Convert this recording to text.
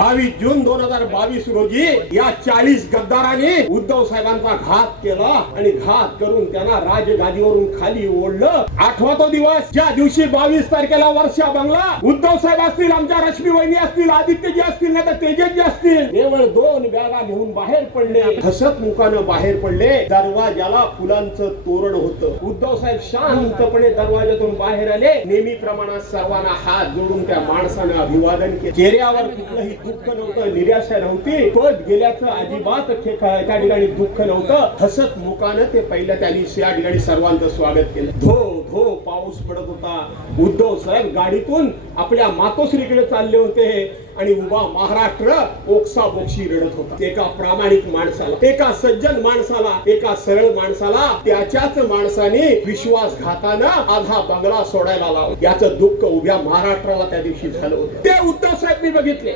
22 जून 2022 रोजी या 40 गद्दारांनी उद्धव साहेबांचा घात केला आणि घात करून त्यांना राजगादीवरून खाली ओढलं. आठवा तो दिवस ज्या दिवशी 22 तारखेला वर्षा बंगला उद्धव साहेब असतील, आमच्या रश्मी वहिनी असतील, आदित्यजी असतील, नाही तर तेजसजी असतील, केवळ 2 बॅगा घेऊन बाहेर पडले. हसत मुखानं बाहेर पडले. दरवाजाला फुलांचं तोरण होतं. उद्धव साहेब शांतपणे दरवाजातून बाहेर आले. नेहमीप्रमाणे सर्वांना हात जोडून त्या माणसानं अभिवादन केलं. चेहऱ्यावर कुठलंही दुःख नव्हतं, निराशा नव्हती. पद गेल्याचं अजिबात त्या ठिकाणी दुःख नव्हतं. हसत मुखानं ते पहिल्या त्यांनी त्या ठिकाणी सर्वांचं स्वागत केलं. धो धो पाऊस पडत होता. उद्धव साहेब गाडीतून आपल्या मातोश्रीकडे चालले होते आणि उभा महाराष्ट्र ओक्सा बोक्षी रडत होता. एका प्रामाणिक माणसाला, एका सज्जन माणसाला, एका सरळ माणसाला त्याच्याच माणसाने विश्वासघातानं आज हा बंगला सोडायला लावला. याचं दुःख उभ्या महाराष्ट्राला त्या दिवशी झालं होतं. ते उद्धव साहेब मी बघितले.